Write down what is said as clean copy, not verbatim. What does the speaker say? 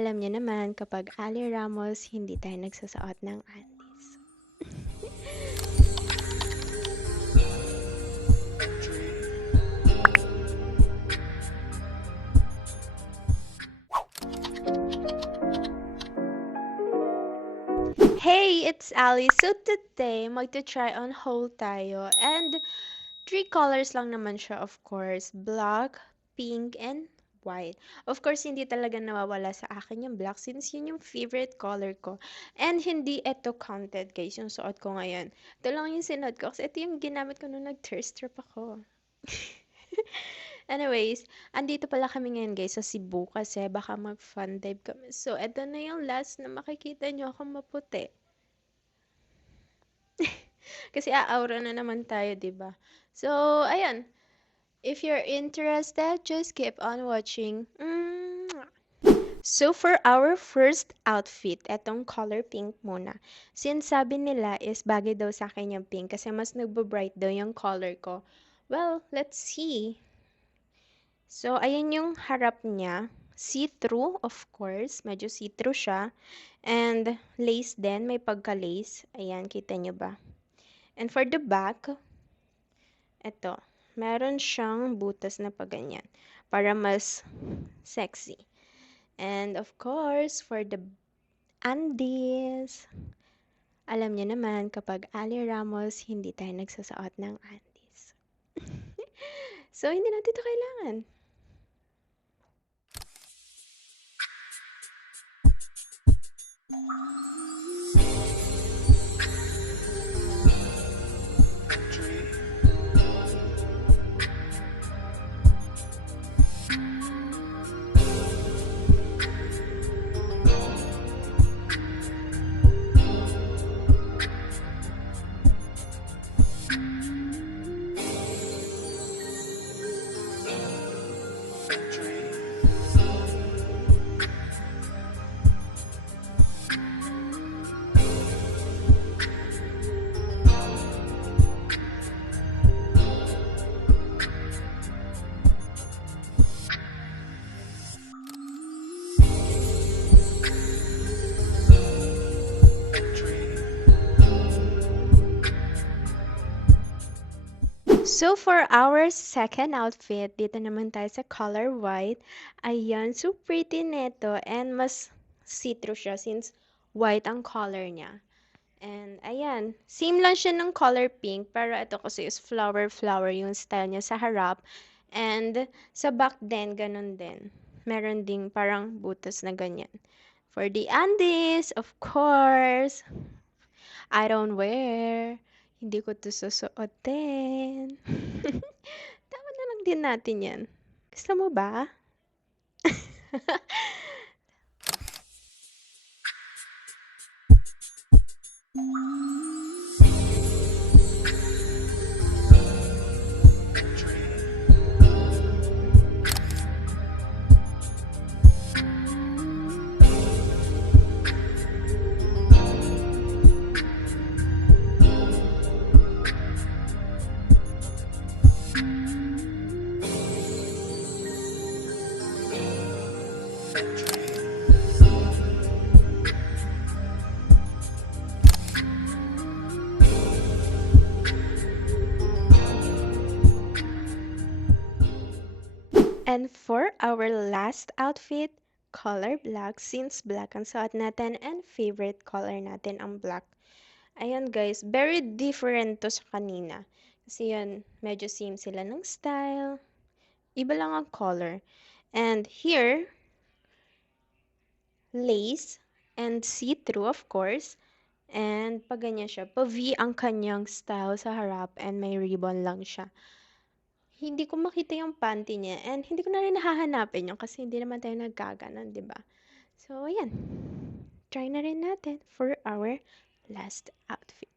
Alam niyo naman kapag Ali Ramos, hindi tayo nagsusuot ng undies. Hey, it's Ali. So today, magta-try on haul tayo. And three colors lang naman siya, of course. Black, pink, and white. Of course, hindi talaga nawawala sa akin yung black since yun yung favorite color ko. And hindi ito counted, guys, yung suot ko ngayon. Ito lang yung sinuot ko kasi ito yung ginamit ko nung nag-thirst trip ako. Anyways, andito pala kami ngayon guys sa Cebu kasi baka mag-fun dive kami. So, eto na yung last na makikita nyo akong maputi. Kasi aura na naman tayo, 'di ba? So, ayan. If you're interested, just keep on watching. So, for our first outfit, etong color pink muna. Since sabi nila is bagay daw sa akin yung pink kasi mas nagbo-bright daw yung color ko. Well, let's see. So, ayan yung harap niya. See-through, of course. Medyo see-through siya. And lace din. May pagka-lace. Ayan, kita nyo ba? And for the back, eto. Meron siyang butas na paganyan. Para mas sexy. And of course, for the undies. Alam niyo naman, kapag Ali Ramos, hindi tayo nagsusuot ng undies. So, hindi natin ito kailangan. So, for our second outfit, dito naman tayo sa color white. Ayan, so pretty neto and mas see-through siya since white ang color niya. And ayan, same lang siya ng color pink pero ito kasi is flower-flower yung style niya sa harap. And sa back din, ganun din. Meron ding parang butas na ganyan. For the undies, of course, I don't wear. Hindi ko to susuotin. Tama na lang din natin yan. Gusto mo ba? And for our last outfit, color black. Since black ang suot natin and favorite color natin ang black. Ayan guys, very different to sa kanina. Kasi yun, medyo same sila ng style. Iba lang ang color. And here, lace and see-through of course. And pag ganyan siya, pa-V ang kanyang style sa harap and may ribbon lang siya. Hindi ko makita yung panty niya and hindi ko na rin nahahanapin yun kasi hindi naman tayo nagkaganon, 'di ba? So, ayan. Try na rin natin for our last outfit.